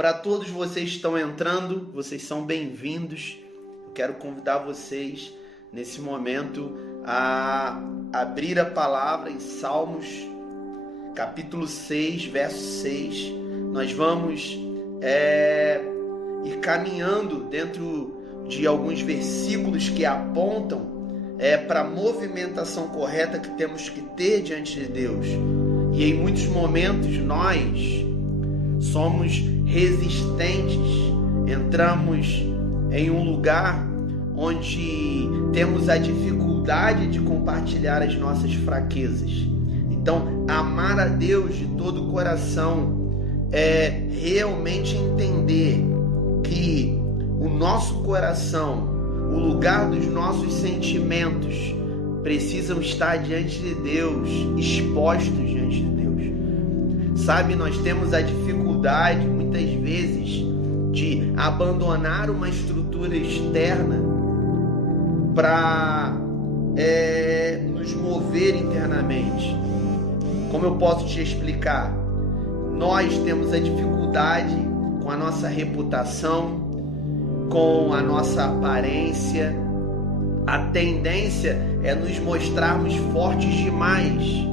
Para todos vocês que estão entrando, vocês são bem-vindos. Eu quero convidar vocês nesse momento a abrir a palavra em Salmos, capítulo 6, verso 6. Nós vamos ir caminhando dentro de alguns versículos que apontam para a movimentação correta que temos que ter diante de Deus. E em muitos momentos nós somos resistentes, entramos em um lugar onde temos a dificuldade de compartilhar as nossas fraquezas. Então, amar a Deus de todo o coração é realmente entender que o nosso coração, o lugar dos nossos sentimentos, precisam estar diante de Deus, expostos diante de Deus. Sabe, nós temos a dificuldade, muitas vezes, de abandonar uma estrutura externa para nos mover internamente. Como eu posso te explicar? Nós temos a dificuldade com a nossa reputação, com a nossa aparência. A tendência é nos mostrarmos fortes demais.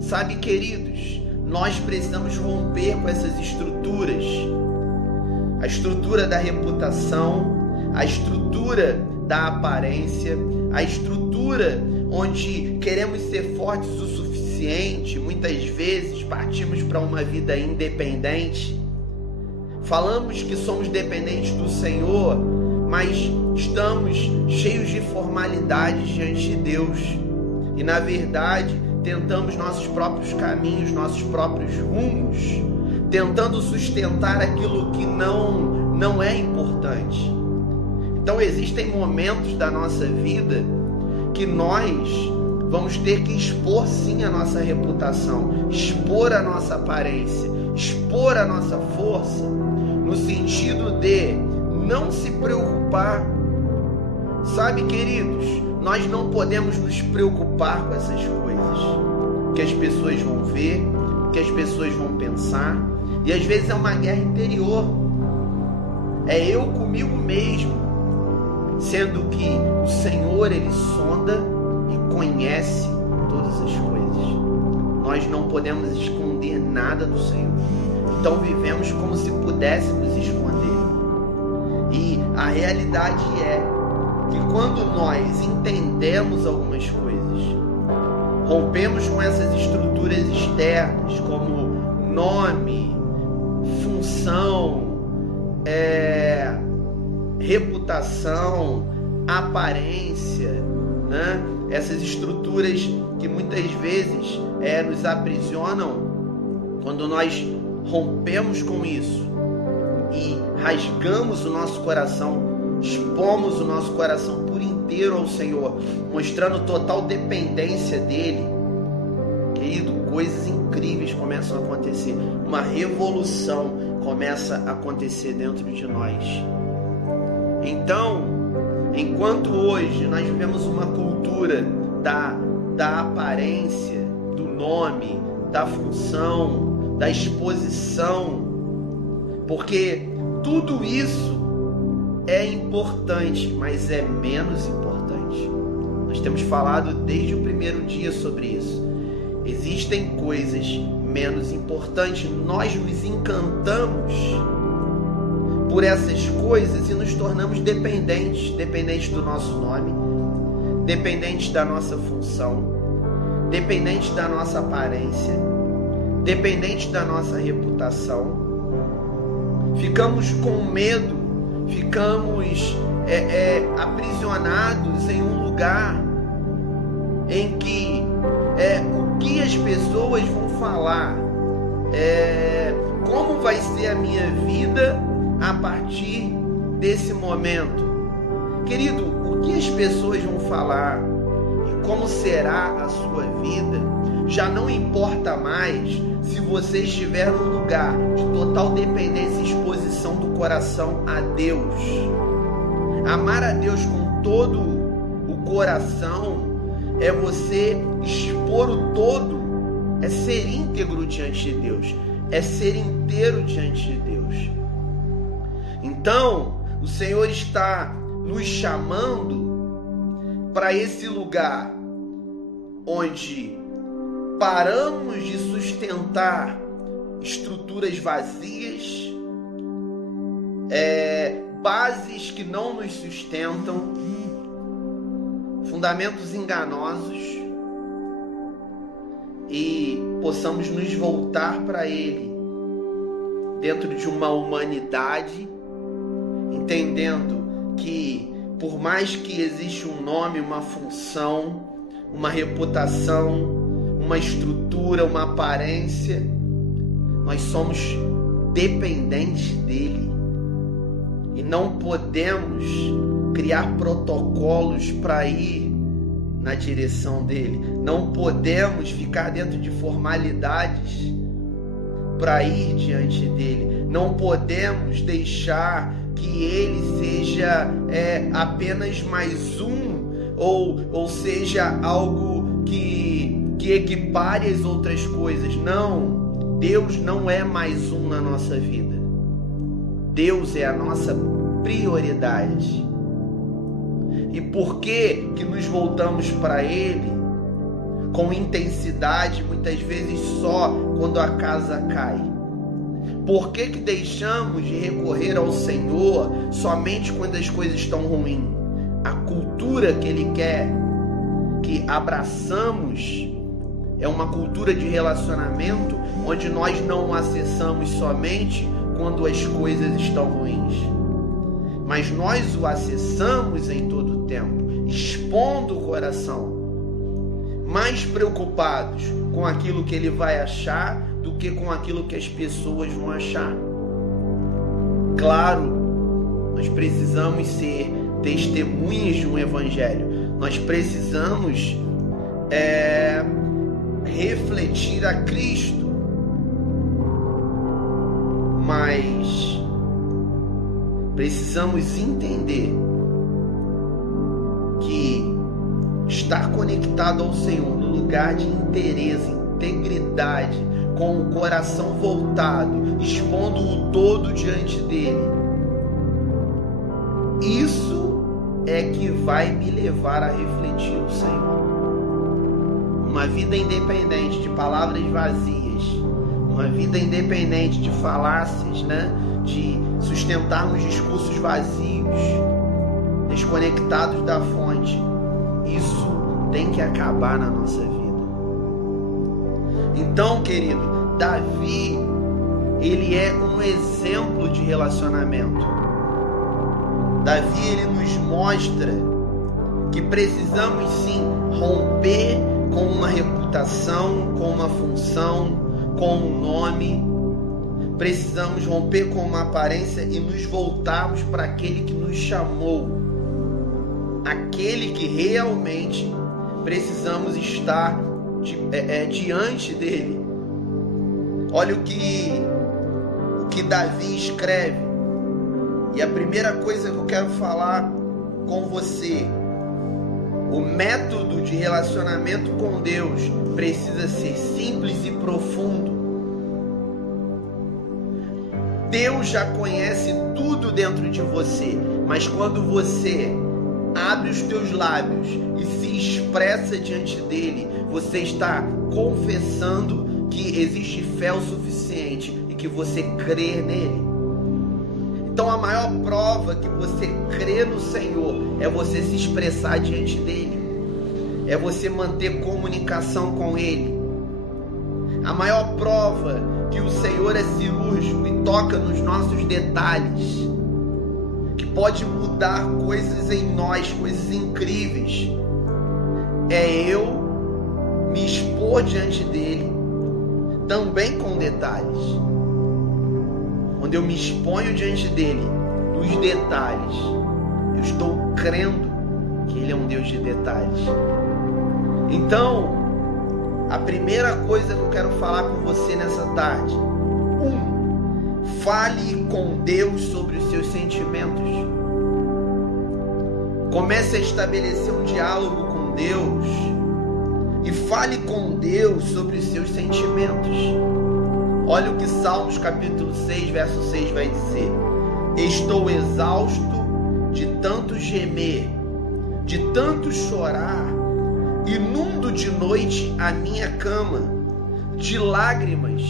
Sabe, queridos, nós precisamos romper com essas estruturas. A estrutura da reputação, a estrutura da aparência, a estrutura onde queremos ser fortes o suficiente. Muitas vezes partimos para uma vida independente. Falamos que somos dependentes do Senhor, mas estamos cheios de formalidades diante de Deus. E na verdade, tentamos nossos próprios caminhos, nossos próprios rumos, tentando sustentar aquilo que não é importante. Então existem momentos da nossa vida que nós vamos ter que expor sim a nossa reputação, expor a nossa aparência, expor a nossa força, no sentido de não se preocupar. Sabe, queridos, nós não podemos nos preocupar com essas coisas, que as pessoas vão ver, que as pessoas vão pensar, e às vezes é uma guerra interior, é eu comigo mesmo, sendo que o Senhor, Ele sonda e conhece todas as coisas. Nós não podemos esconder nada do Senhor, então vivemos como se pudéssemos esconder. E a realidade é que quando nós entendemos algumas coisas, rompemos com essas estruturas externas, como nome, função, reputação, aparência, né? Essas estruturas que muitas vezes nos aprisionam. Quando nós rompemos com isso e rasgamos o nosso coração, expomos o nosso coração por inteiro ao Senhor, mostrando total dependência dEle, querido, coisas incríveis começam a acontecer. Uma revolução começa a acontecer dentro de nós. Então, enquanto hoje nós vivemos uma cultura da aparência, do nome, da função, da exposição, porque tudo isso é importante, mas é menos importante. Nós temos falado desde o primeiro dia sobre isso. Existem coisas menos importantes. Nós nos encantamos por essas coisas e nos tornamos dependentes do nosso nome, dependentes da nossa função, dependentes da nossa aparência, dependentes da nossa reputação. Ficamos com medo, ficamos aprisionados em um lugar em que o que as pessoas vão falar, como vai ser a minha vida a partir desse momento. Querido, o que as pessoas vão falar e como será a sua vida já não importa mais se você estiver num lugar de total dependência e exposição do coração a Deus. Amar a Deus com todo o coração é você expor o todo, é ser íntegro diante de Deus, é ser inteiro diante de Deus. Então, o Senhor está nos chamando para esse lugar onde paramos de sustentar estruturas vazias, bases que não nos sustentam, fundamentos enganosos, e possamos nos voltar para Ele dentro de uma humanidade, entendendo que por mais que exista um nome, uma função, uma reputação, uma estrutura, uma aparência, nós somos dependentes dele e não podemos criar protocolos para ir na direção dele. Não podemos ficar dentro de formalidades para ir diante dele. Não podemos deixar que ele seja apenas mais um, ou seja algo que equipare as outras coisas. Não, Deus não é mais um na nossa vida. Deus é a nossa prioridade. E por que nos voltamos para Ele com intensidade, muitas vezes só quando a casa cai? Por que deixamos de recorrer ao Senhor somente quando as coisas estão ruins? A cultura que Ele quer que abraçamos é uma cultura de relacionamento onde nós não o acessamos somente quando as coisas estão ruins, mas nós o acessamos em todo o tempo, expondo o coração, mais preocupados com aquilo que ele vai achar do que com aquilo que as pessoas vão achar. Claro, nós precisamos ser testemunhas de um evangelho, nós precisamos refletir a Cristo, mas precisamos entender que estar conectado ao Senhor no lugar de interesse, integridade, com o coração voltado, expondo o todo diante dele, isso é que vai me levar a refletir o Senhor. Uma vida independente de palavras vazias, uma vida independente de falácias, de sustentarmos discursos vazios, desconectados da fonte, isso tem que acabar na nossa vida. Então, querido, Davi, ele é um exemplo de relacionamento. Davi, ele nos mostra que precisamos sim romper com uma reputação, com uma função, com um nome. Precisamos romper com uma aparência e nos voltarmos para aquele que nos chamou, aquele que realmente precisamos estar diante dele. Olha o que Davi escreve, e a primeira coisa que eu quero falar com você: o método de relacionamento com Deus precisa ser simples e profundo. Deus já conhece tudo dentro de você, mas quando você abre os teus lábios e se expressa diante dele, você está confessando que existe fé o suficiente e que você crê nele. Então a maior prova que você crê no Senhor é você se expressar diante dele, é você manter comunicação com ele. A maior prova que o Senhor é cirúrgico e toca nos nossos detalhes, que pode mudar coisas em nós, coisas incríveis, é eu me expor diante dele, também com detalhes. Quando eu me exponho diante dele, nos detalhes, eu estou crendo que ele é um Deus de detalhes. Então, a primeira coisa que eu quero falar com você nessa tarde: fale com Deus sobre os seus sentimentos. Comece a estabelecer um diálogo com Deus e fale com Deus sobre os seus sentimentos. Olha o que Salmos capítulo 6, verso 6 vai dizer: Estou exausto de tanto gemer, de tanto chorar. Inundo de noite a minha cama, de lágrimas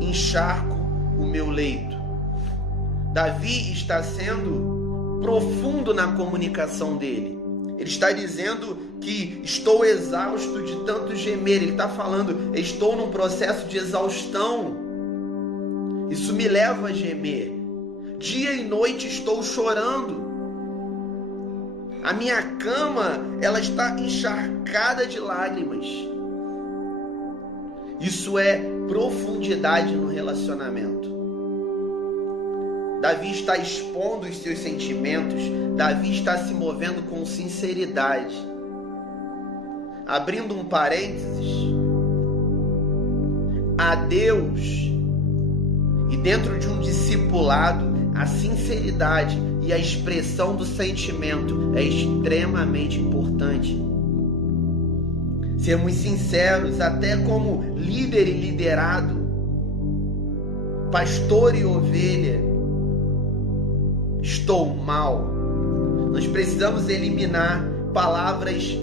encharco o meu leito. Davi está sendo profundo na comunicação dele. Ele está dizendo que estou exausto de tanto gemer. Ele está falando, estou num processo de exaustão. Isso me leva a gemer. Dia e noite estou chorando. A minha cama, ela está encharcada de lágrimas. Isso é profundidade no relacionamento. Davi está expondo os seus sentimentos. Davi está se movendo com sinceridade. Abrindo um parênteses, a Deus e dentro de um discipulado, a sinceridade e a expressão do sentimento é extremamente importante. Sermos sinceros, até como líder e liderado, pastor e ovelha. Estou mal. Nós precisamos eliminar palavras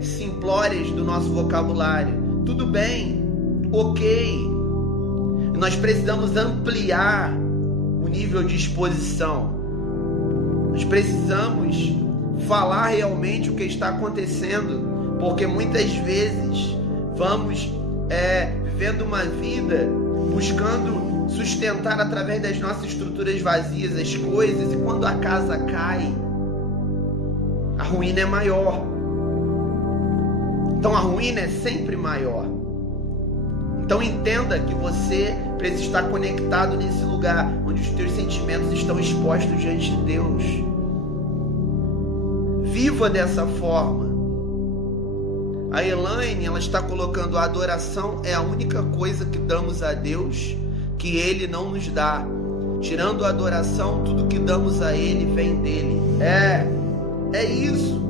simplórias do nosso vocabulário. Tudo bem, ok. Nós precisamos ampliar o nível de exposição. Nós precisamos falar realmente o que está acontecendo, porque muitas vezes vamos vivendo uma vida buscando sustentar através das nossas estruturas vazias as coisas, e quando a casa cai, a ruína é maior. Então a ruína é sempre maior. Então entenda que você precisa estar conectado nesse lugar onde os teus sentimentos estão expostos diante de Deus. Viva dessa forma. A Elaine, ela está colocando: a adoração é a única coisa que damos a Deus que Ele não nos dá. Tirando a adoração, tudo que damos a Ele vem dele. É isso.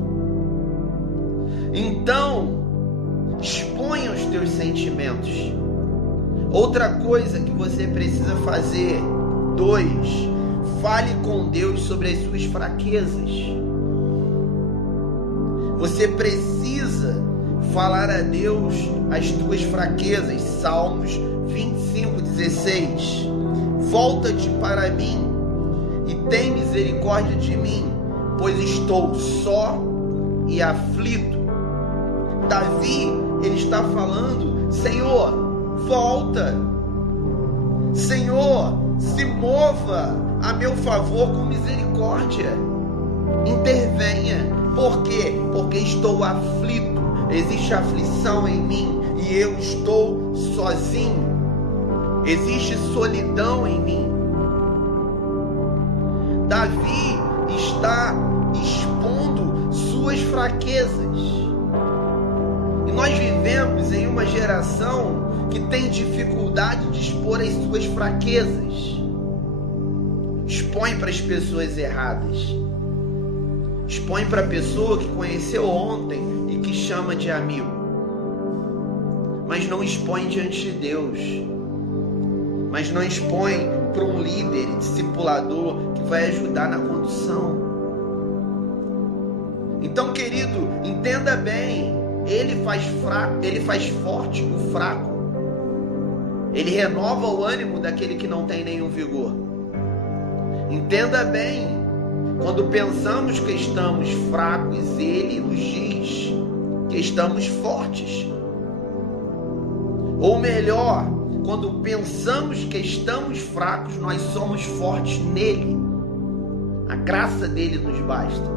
Então, exponha os teus sentimentos. Outra coisa que você precisa fazer: 2, fale com Deus sobre as suas fraquezas. Você precisa falar a Deus as tuas fraquezas. Salmos 25:16. Volta-te para mim e tem misericórdia de mim, pois estou só e aflito. Davi, ele está falando: Senhor, volta. Senhor, se mova a meu favor com misericórdia. Intervenha. Por quê? Porque estou aflito. Existe aflição em mim e eu estou sozinho. Existe solidão em mim. Davi está expondo suas fraquezas. E nós vivemos em uma geração que tem dificuldade de expor as suas fraquezas. Expõe para as pessoas erradas. Expõe para a pessoa que conheceu ontem e que chama de amigo. Mas não expõe diante de Deus. Mas não expõe para um líder e discipulador que vai ajudar na condução. Então, querido, entenda bem. Ele faz forte o fraco. Ele renova o ânimo daquele que não tem nenhum vigor. Entenda bem. Quando pensamos que estamos fracos, Ele nos diz que estamos fortes. Ou melhor, quando pensamos que estamos fracos, nós somos fortes nele. A graça dele nos basta.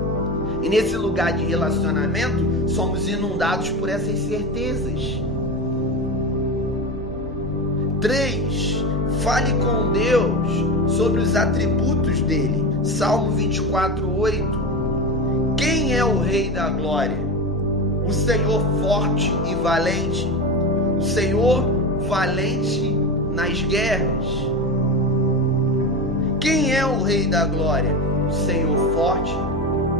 E nesse lugar de relacionamento, somos inundados por essas certezas. 3. Fale com Deus sobre os atributos dele. Salmo 24:8. Quem é o Rei da Glória? O Senhor forte e valente. O Senhor valente nas guerras. Quem é o Rei da Glória? O Senhor forte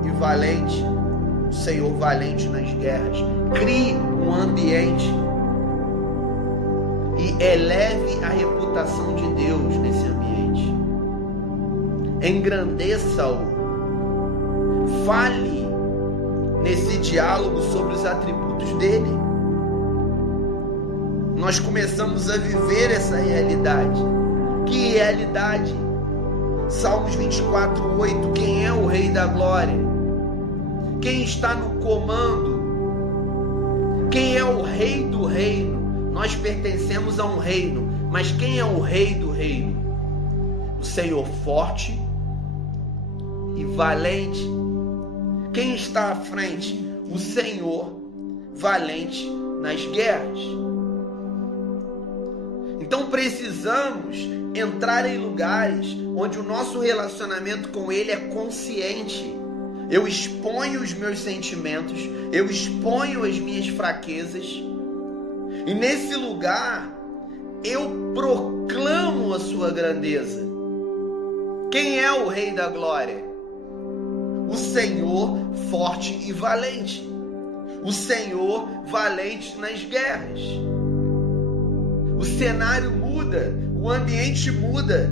e valente. O Senhor valente nas guerras. Crie um ambiente e eleve a reputação de Deus nesse ambiente. engrandeça-o, fale nesse diálogo sobre os atributos dele. Nós começamos a viver essa realidade. Que realidade? Salmos 24:8, quem é o Rei da Glória? Quem está no comando? Quem é o Rei do reino? Nós pertencemos a um reino, mas quem é o Rei do reino? O Senhor forte e valente. Quem está à frente? O Senhor valente nas guerras. Então precisamos entrar em lugares onde o nosso relacionamento com Ele é consciente. Eu exponho os meus sentimentos, eu exponho as minhas fraquezas, e nesse lugar eu proclamo a sua grandeza. Quem é o Rei da Glória? O Senhor forte e valente. O Senhor valente nas guerras. O cenário muda, o ambiente muda.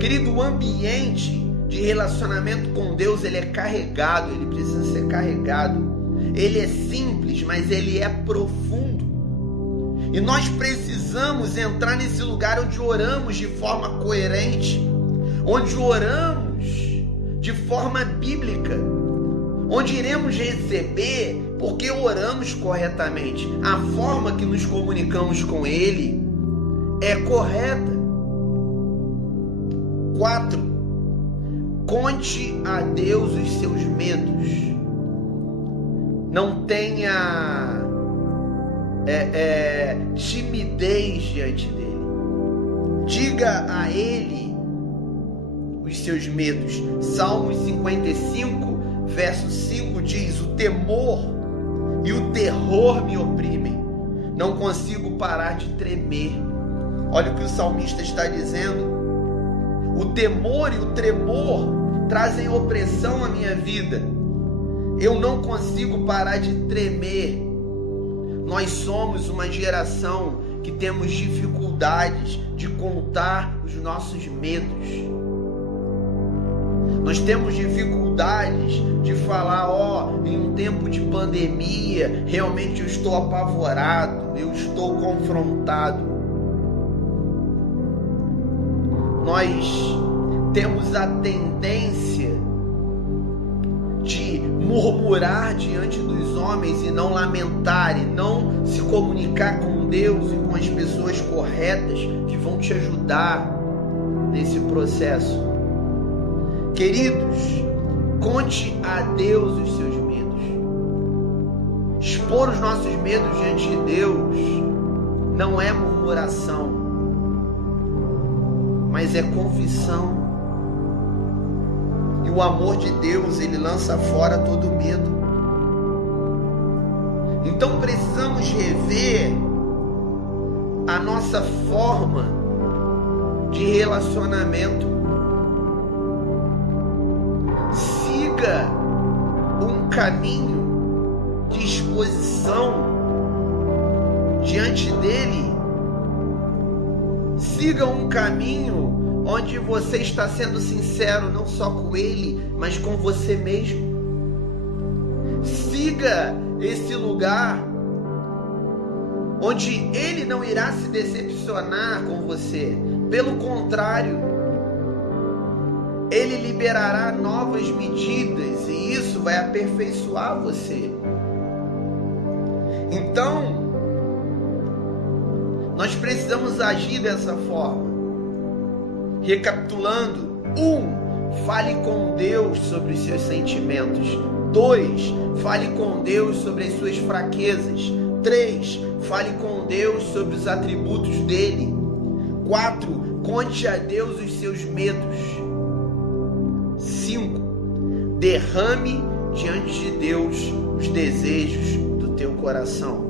Querido, o ambiente de relacionamento com Deus, ele é carregado, ele precisa ser carregado. Ele é simples, mas ele é profundo. E nós precisamos entrar nesse lugar onde oramos de forma coerente, onde oramos de forma bíblica, onde iremos receber porque oramos corretamente. A forma que nos comunicamos com Ele é correta. 4. Conte a Deus os seus medos. Não tenha timidez diante dele. Diga a Ele os seus medos. Salmos 55, verso 5 diz: o temor e o terror me oprimem. Não consigo parar de tremer. Olha o que o salmista está dizendo. O temor e o tremor trazem opressão à minha vida. Eu não consigo parar de tremer. Nós somos uma geração que temos dificuldades de contar os nossos medos. Nós temos dificuldades de falar, em um tempo de pandemia, realmente eu estou apavorado, eu estou confrontado. Nós temos a tendência de murmurar diante dos homens e não lamentar, e não se comunicar com Deus e com as pessoas corretas que vão te ajudar nesse processo. Queridos, conte a Deus os seus medos. Expor os nossos medos diante de Deus não é murmuração, mas é confissão. E o amor de Deus, ele lança fora todo medo. Então precisamos rever a nossa forma de relacionamento. Siga um caminho de exposição diante dele. Siga um caminho onde você está sendo sincero não só com ele, mas com você mesmo. Siga esse lugar onde ele não irá se decepcionar com você. Pelo contrário, ele liberará novas medidas e isso vai aperfeiçoar você. Então, nós precisamos agir dessa forma. Recapitulando: 1. Fale com Deus sobre os seus sentimentos. 2. Fale com Deus sobre as suas fraquezas. 3. Fale com Deus sobre os atributos dele. 4. Conte a Deus os seus medos. 5. Derrame diante de Deus os desejos do teu coração.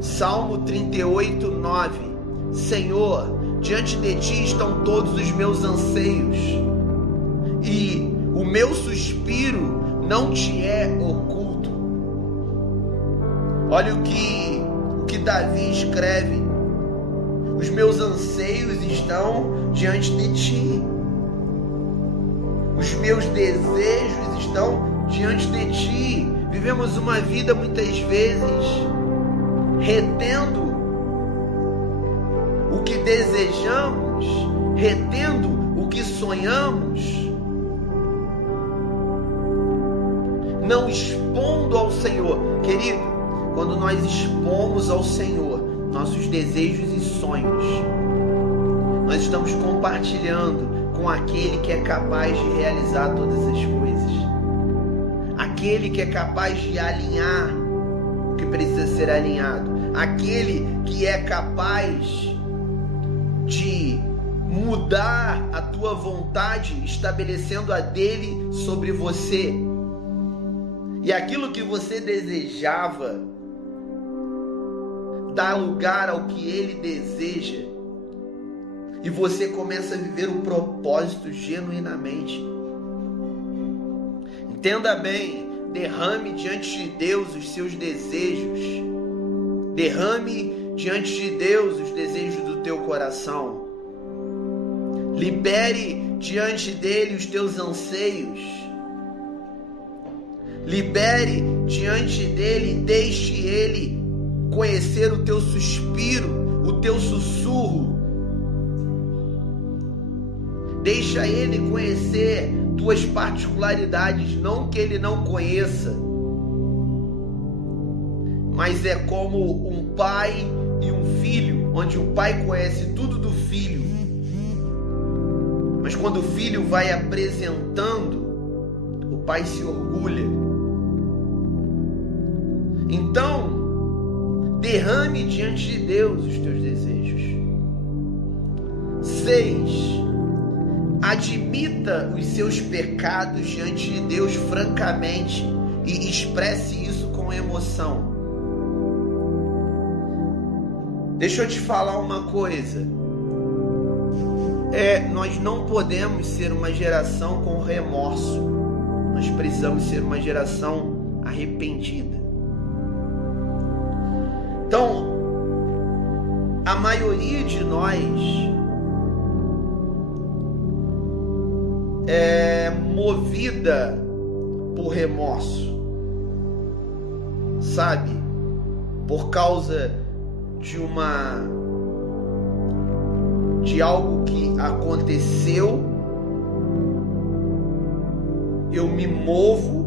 Salmo 38, 9. Senhor, diante de ti estão todos os meus anseios, e o meu suspiro não te é oculto. Olha o que Davi escreve: os meus anseios estão diante de ti. meus desejos estão diante de ti. Vivemos uma vida muitas vezes retendo o que desejamos, retendo o que sonhamos, não expondo ao Senhor. Querido, quando nós expomos ao Senhor nossos desejos e sonhos, nós estamos compartilhando com aquele que é capaz de realizar todas as coisas, aquele que é capaz de alinhar o que precisa ser alinhado, aquele que é capaz de mudar a tua vontade, estabelecendo a dele sobre você. E aquilo que você desejava dá lugar ao que ele deseja. E você começa a viver o propósito genuinamente. Entenda bem, derrame diante de Deus os seus desejos. Derrame diante de Deus os desejos do teu coração. Libere diante dele os teus anseios. Libere diante dele, deixe ele conhecer o teu suspiro, o teu sussurro. Deixa ele conhecer tuas particularidades, não que ele não conheça, mas é como um pai e um filho, onde o pai conhece tudo do filho, mas quando o filho vai apresentando, o pai se orgulha. Então, derrame diante de Deus os teus desejos. 6. Admita os seus pecados diante de Deus francamente e expresse isso com emoção. Deixa eu te falar uma coisa. Nós não podemos ser uma geração com remorso. Nós precisamos ser uma geração arrependida. Então, a maioria de nós é movida por remorso, sabe? Por causa de algo que aconteceu, eu me movo,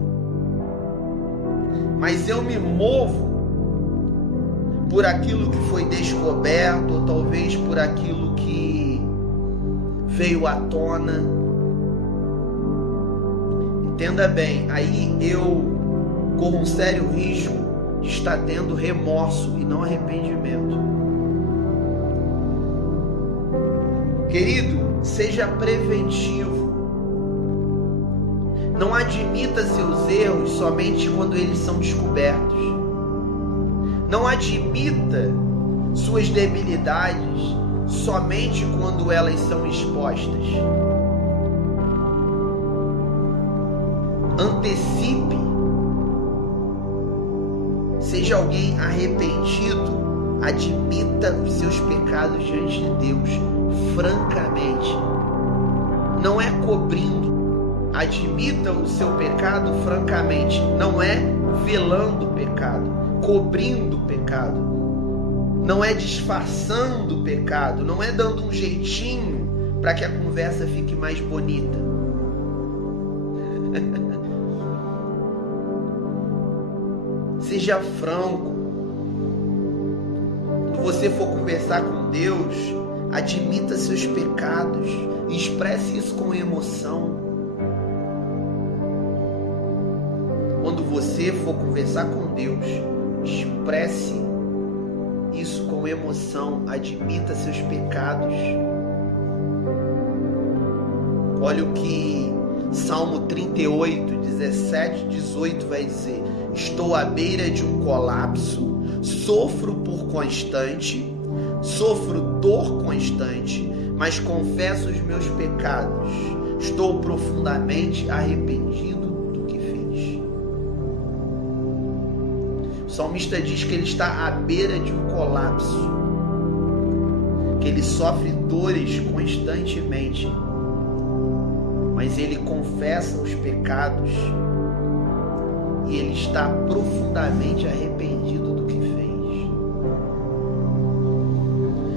mas eu me movo por aquilo que foi descoberto, ou talvez por aquilo que veio à tona. Entenda bem, aí eu corro um sério risco de estar tendo remorso e não arrependimento. Querido, seja preventivo. Não admita seus erros somente quando eles são descobertos. Não admita suas debilidades somente quando elas são expostas. Antecipe. Seja alguém arrependido. Admita os seus pecados diante de Deus francamente. Não é cobrindo. Admita o seu pecado francamente. Não é velando o pecado, cobrindo o pecado. Não é disfarçando o pecado. Não é dando um jeitinho para que a conversa fique mais bonita. Seja franco. Quando você for conversar com Deus, admita seus pecados e expresse isso com emoção. Quando você for conversar com Deus, expresse isso com emoção, admita seus pecados. Olha o que Salmo 38, 17, 18 vai dizer: estou à beira de um colapso, sofro dor constante, mas confesso os meus pecados, estou profundamente arrependido do que fiz. O salmista diz que ele está à beira de um colapso, que ele sofre dores constantemente, mas mas ele confessa os pecados e ele está profundamente arrependido do que fez.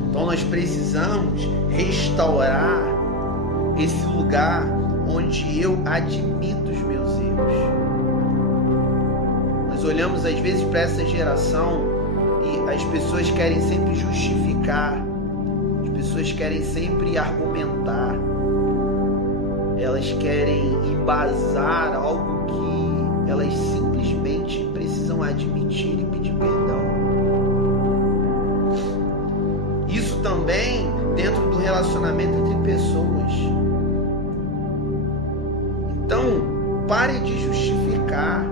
Então nós precisamos restaurar esse lugar onde eu admito os meus erros. Nós olhamos às vezes para essa geração e as pessoas querem sempre justificar, as pessoas querem sempre argumentar, elas querem embasar algo que elas simplesmente precisam admitir e pedir perdão. Isso também dentro do relacionamento entre pessoas. Então, pare de justificar,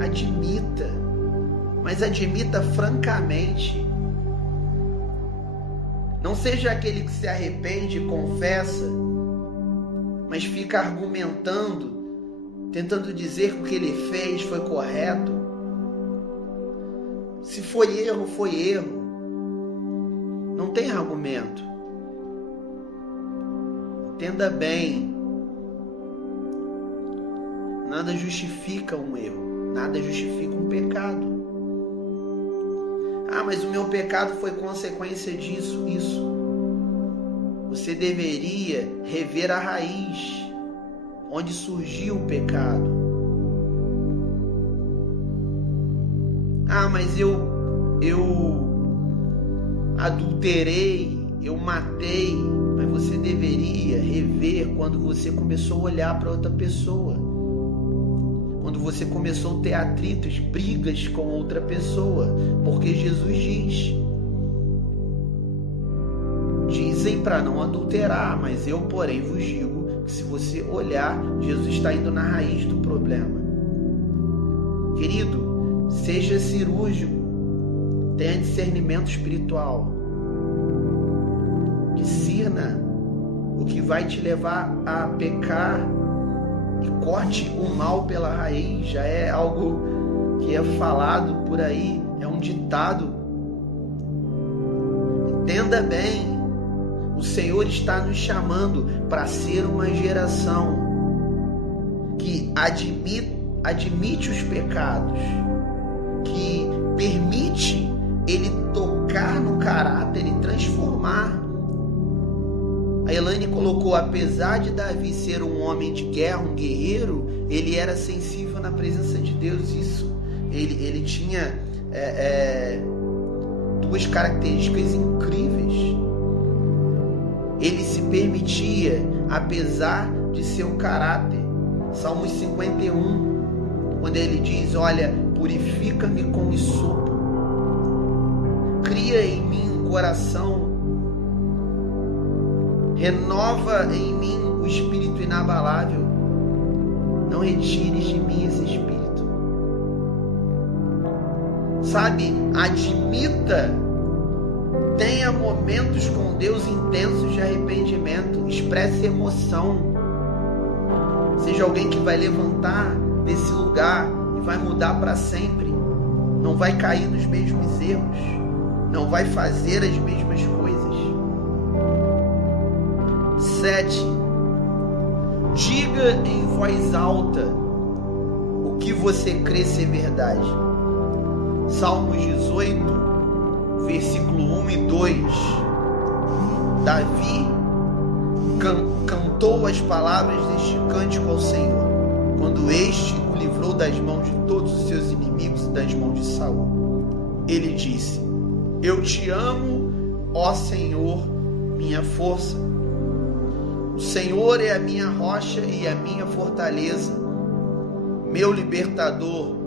admita, mas admita francamente. Não seja aquele que se arrepende e confessa, mas fica argumentando, tentando dizer que o que ele fez foi correto. Se foi erro, foi erro. Não tem argumento. Entenda bem. Nada justifica um erro. Nada justifica um pecado. Ah, mas o meu pecado foi consequência disso, isso. Você deveria rever a raiz, onde surgiu o pecado. Ah, mas eu adulterei, eu matei. Mas você deveria rever quando você começou a olhar para outra pessoa. Quando você começou a ter atritos, brigas com outra pessoa. Porque Jesus dizem para não adulterar, mas eu, porém, vos digo que se você olhar, Jesus está indo na raiz do problema. Querido, seja cirúrgico, tenha discernimento espiritual, discirna o que vai te levar a pecar e corte o mal pela raiz. Já é algo que é falado por aí, é um ditado. Entenda bem, o Senhor está nos chamando para ser uma geração que admite os pecados, que permite Ele tocar no caráter e transformar. A Elaine colocou, apesar de Davi ser um homem de guerra, um guerreiro, ele era sensível na presença de Deus. Isso, ele tinha duas características incríveis. Ele se permitia, apesar de seu caráter. Salmos 51, quando ele diz, olha, purifica-me com hisopo, cria em mim um coração, renova em mim o espírito inabalável, não retires de mim esse espírito. Sabe, admita, tenha momentos com Deus intensos de arrependimento, expresse emoção, seja alguém que vai levantar desse lugar e vai mudar para sempre, não vai cair nos mesmos erros, não vai fazer as mesmas coisas. 7. Diga em voz alta o que você crê ser verdade. Salmos 18, versículo 1 e 2. Davi cantou as palavras deste cântico ao Senhor, quando este o livrou das mãos de todos os seus inimigos e das mãos de Saul. Ele disse, eu te amo, ó Senhor, minha força. O Senhor é a minha rocha e a minha fortaleza, meu libertador.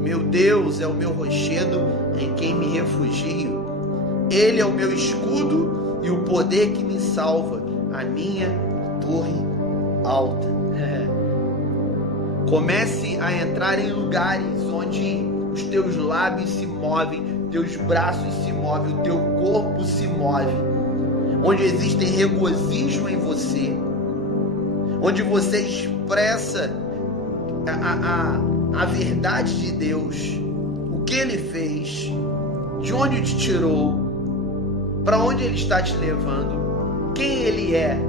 Meu Deus é o meu rochedo em quem me refugio. Ele é o meu escudo e o poder que me salva, a minha torre alta. Comece a entrar em lugares onde os teus lábios se movem, teus braços se movem, o teu corpo se move, onde existem regozijo em você, onde você expressa a verdade de Deus, o que Ele fez, de onde te tirou, para onde Ele está te levando, quem Ele é.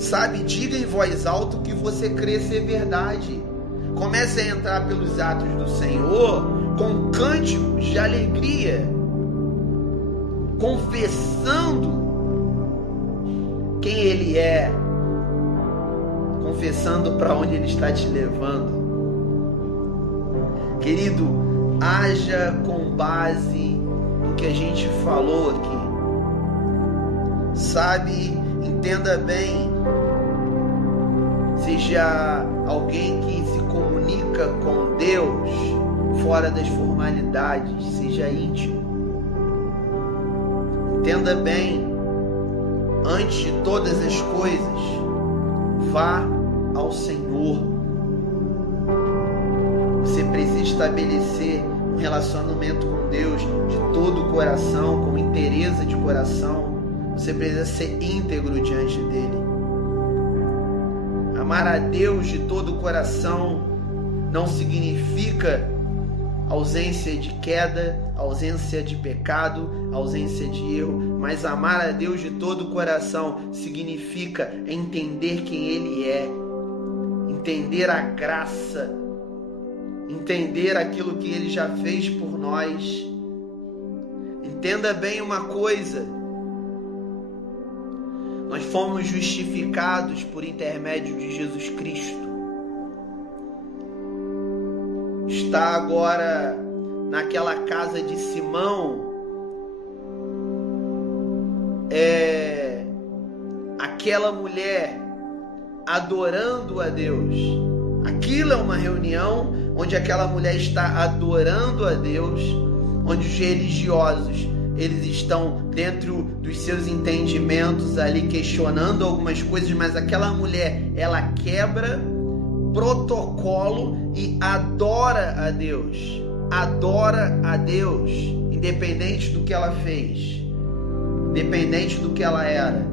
Sabe, diga em voz alta o que você crê ser verdade. Comece a entrar pelos atos do Senhor com cânticos de alegria, confessando quem Ele é, confessando para onde Ele está te levando. Querido, haja com base no que a gente falou aqui. Sabe, entenda bem, seja alguém que se comunica com Deus fora das formalidades, seja íntimo. Entenda bem, antes de todas as coisas, vá ao Senhor. Você precisa estabelecer um relacionamento com Deus de todo o coração, com inteireza de coração. Você precisa ser íntegro diante dele. Amar a Deus de todo o coração não significa ausência de queda, ausência de pecado, ausência de erro, mas amar a Deus de todo o coração significa entender quem Ele é, entender a graça, entender aquilo que Ele já fez por nós. Entenda bem uma coisa: nós fomos justificados por intermédio de Jesus Cristo. Está agora naquela casa de Simão, aquela mulher adorando a Deus. Aquilo é uma reunião onde aquela mulher está adorando a Deus, onde os religiosos, eles estão dentro dos seus entendimentos ali questionando algumas coisas, mas aquela mulher, ela quebra protocolo e adora a Deus. Adora a Deus, independente do que ela fez, independente do que ela era.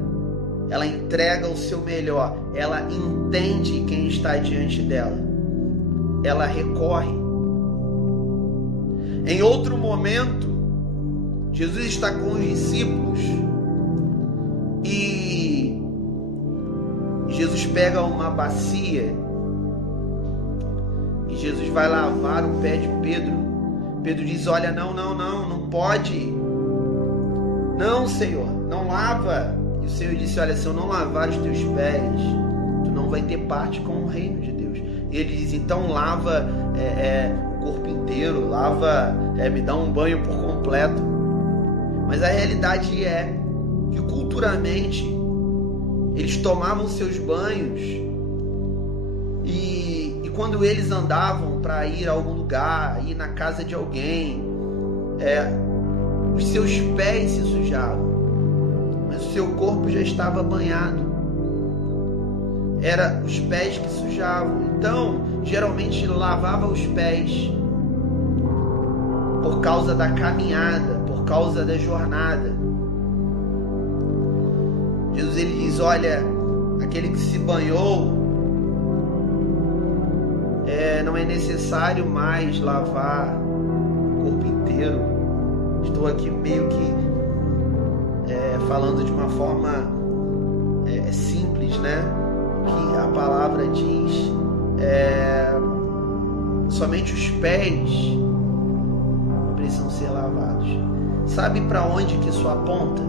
Ela entrega o seu melhor, ela entende quem está diante dela, ela recorre. Em outro momento, Jesus está com os discípulos e Jesus pega uma bacia e Jesus vai lavar o pé de Pedro. Pedro diz: olha, não pode. Não, Senhor, não lava. E o Senhor disse: olha, se eu não lavar os teus pés, tu não vai ter parte com o reino de Deus. E ele diz: então lava o corpo inteiro, lava, me dá um banho por completo. Mas a realidade é que culturalmente eles tomavam seus banhos e quando eles andavam para ir a algum lugar, ir na casa de alguém, os seus pés se sujavam, mas o seu corpo já estava banhado. Era os pés que sujavam. Então, geralmente lavava os pés por causa da caminhada, por causa da jornada. Jesus, ele diz: olha, aquele que se banhou, não é necessário mais lavar o corpo inteiro. Estou aqui meio que falando de uma forma simples, né? Que a palavra diz, somente os pés precisam ser lavados. Sabe para onde que isso aponta?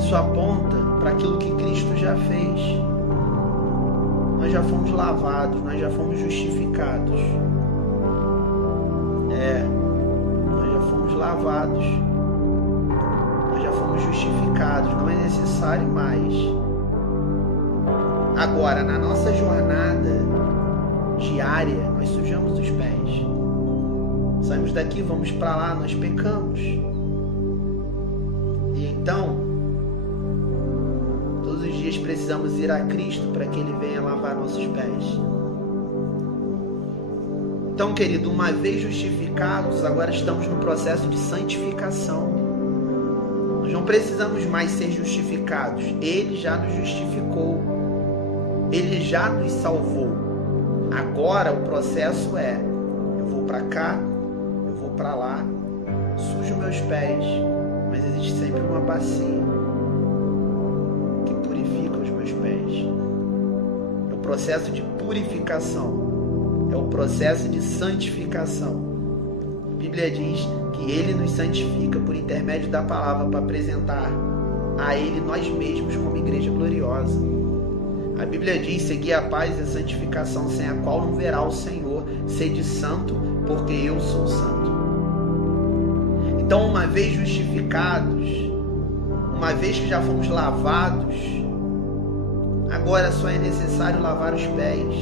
Isso aponta para aquilo que Cristo já fez. Nós já fomos lavados, nós já fomos justificados. Nós já fomos lavados, nós já fomos justificados, não é necessário mais. Agora, na nossa jornada diária, nós sujamos os pés. Saímos daqui, vamos para lá, nós pecamos. E então, todos os dias precisamos ir a Cristo para que Ele venha lavar nossos pés. Então, querido, uma vez justificados, agora estamos no processo de santificação. Nós não precisamos mais ser justificados. Ele já nos justificou. Ele já nos salvou. Agora o processo eu vou para cá, eu vou para lá, sujo meus pés, mas existe sempre uma bacia que purifica os meus pés. processo de purificação, é o processo de santificação. A Bíblia diz que Ele nos santifica por intermédio da palavra para apresentar a Ele nós mesmos como igreja gloriosa. A Bíblia diz: segui a paz e a santificação, sem a qual não verá o Senhor. Sede santo, porque eu sou santo. Então, uma vez justificados, uma vez que já fomos lavados, agora só é necessário lavar os pés.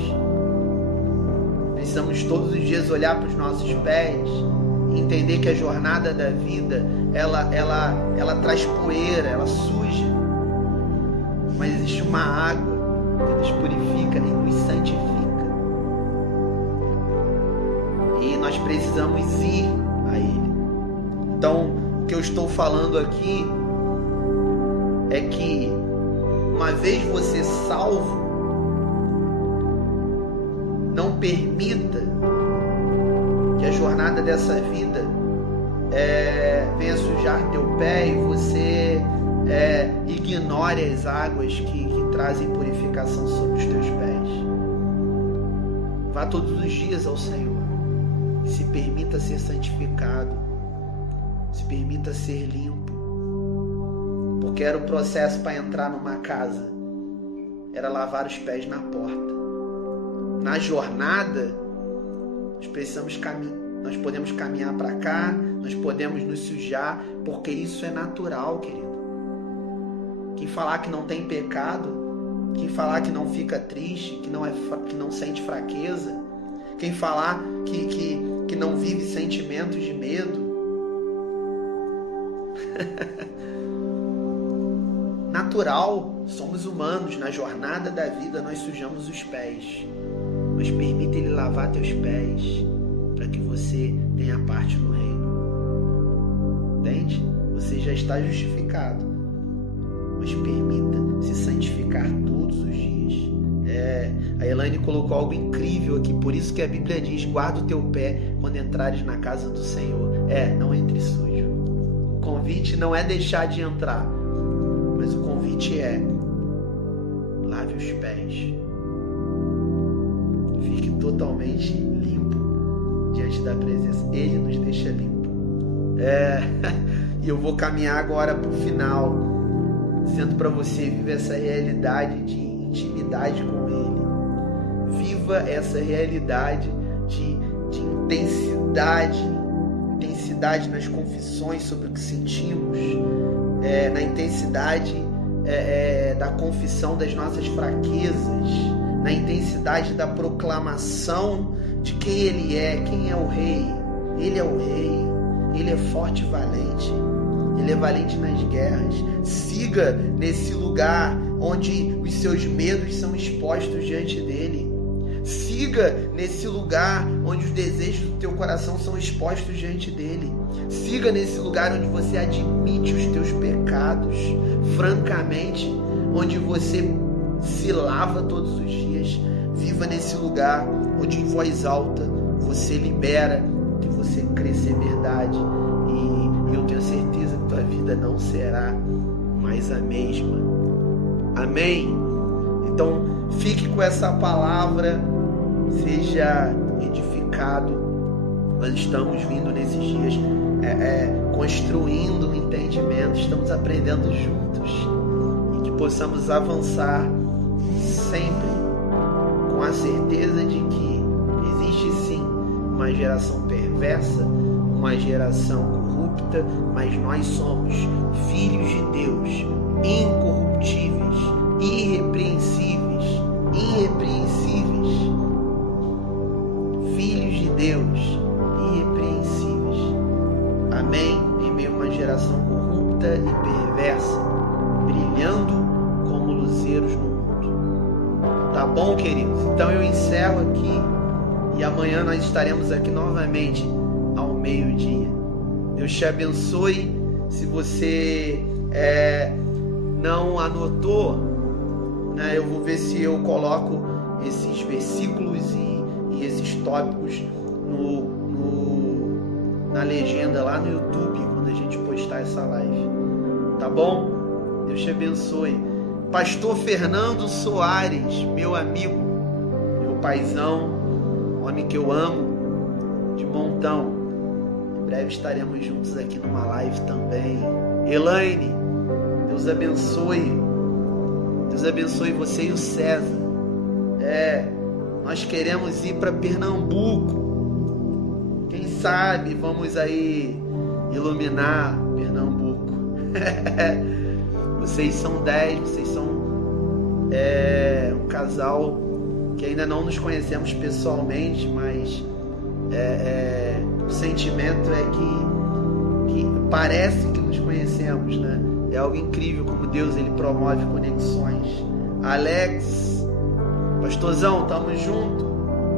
Precisamos todos os dias olhar para os nossos pés e entender que a jornada da vida, ela traz poeira, ela suja. Mas existe uma água que nos purifica e nos santifica. E nós precisamos ir a Ele. Então, o que eu estou falando aqui é que, uma vez você salvo, não permita que a jornada dessa vida venha sujar teu pé e você ignore as águas que trazem purificação sobre os teus pés. Vá todos os dias ao Senhor e se permita ser santificado, se permita ser limpo, porque era o processo para entrar numa casa, era lavar os pés na porta. Na jornada, nós podemos caminhar para cá, nós podemos nos sujar, porque isso é natural, querido. Quem falar que não tem pecado, quem falar que não fica triste, que não sente fraqueza, quem falar que não vive sentimentos de medo, natural, somos humanos, na jornada da vida nós sujamos os pés, mas permita Ele lavar teus pés, para que você tenha parte no reino. Entende? Você já está justificado, mas permita se santificar todos os dias. A Elaine colocou algo incrível aqui, por isso que a Bíblia diz: guarda o teu pé quando entrares na casa do Senhor. Não entre sujo. O convite não é deixar de entrar, mas o convite é: lave os pés, fique totalmente limpo diante da presença. Ele nos deixa limpo. E eu vou caminhar agora para o final, dizendo para você: viva essa realidade de intimidade com Ele, viva essa realidade de intensidade nas confissões sobre o que sentimos, na intensidade da confissão das nossas fraquezas, na intensidade da proclamação de quem Ele é, quem é o Rei. Ele é o Rei, Ele é forte e valente, Ele é valente nas guerras. Siga nesse lugar onde os seus medos são expostos diante dEle. Siga nesse lugar onde os desejos do teu coração são expostos diante dEle. Siga nesse lugar onde você admite os teus pecados francamente, onde você se lava todos os dias. Viva nesse lugar onde, em voz alta, você libera o que você crê ser verdade. E eu tenho certeza que tua vida não será mais a mesma. Amém? Então, fique com essa palavra, seja edificado. Nós estamos vindo nesses dias construindo um entendimento, estamos aprendendo juntos, e que possamos avançar sempre com a certeza de que existe sim uma geração perversa, uma geração corrupta, mas nós somos filhos de Deus, incorruptíveis, irrepreensíveis, filhos de Deus, irrepreensíveis. Amém? Em meio a uma geração corrupta e perversa, brilhando como luzeiros no mundo. Tá bom, queridos? Então eu encerro aqui e amanhã nós estaremos aqui novamente ao meio-dia. Deus te abençoe. Se você não anotou, eu vou ver se eu coloco esses versículos e esses tópicos na legenda lá no YouTube, quando a gente postar essa live. Tá bom? Deus te abençoe. Pastor Fernando Soares, meu amigo, paizão, homem que eu amo de montão. Em breve estaremos juntos aqui numa live também. Elaine, Deus abençoe. Deus abençoe você e o César. Nós queremos ir para Pernambuco. Quem sabe vamos aí iluminar Pernambuco. Vocês são 10, vocês são um casal que ainda não nos conhecemos pessoalmente, mas o sentimento é que parece que nos conhecemos, né? É algo incrível como Deus ele promove conexões. Alex, pastorzão, tamo junto.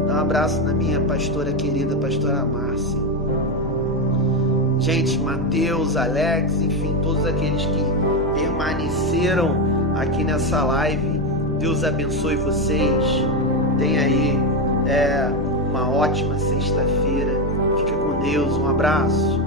Dá um abraço na minha pastora querida, pastora Márcia. Gente, Mateus, Alex, enfim, todos aqueles que permaneceram aqui nessa live, Deus abençoe vocês. Tenha aí uma ótima sexta-feira. Fica com Deus, um abraço.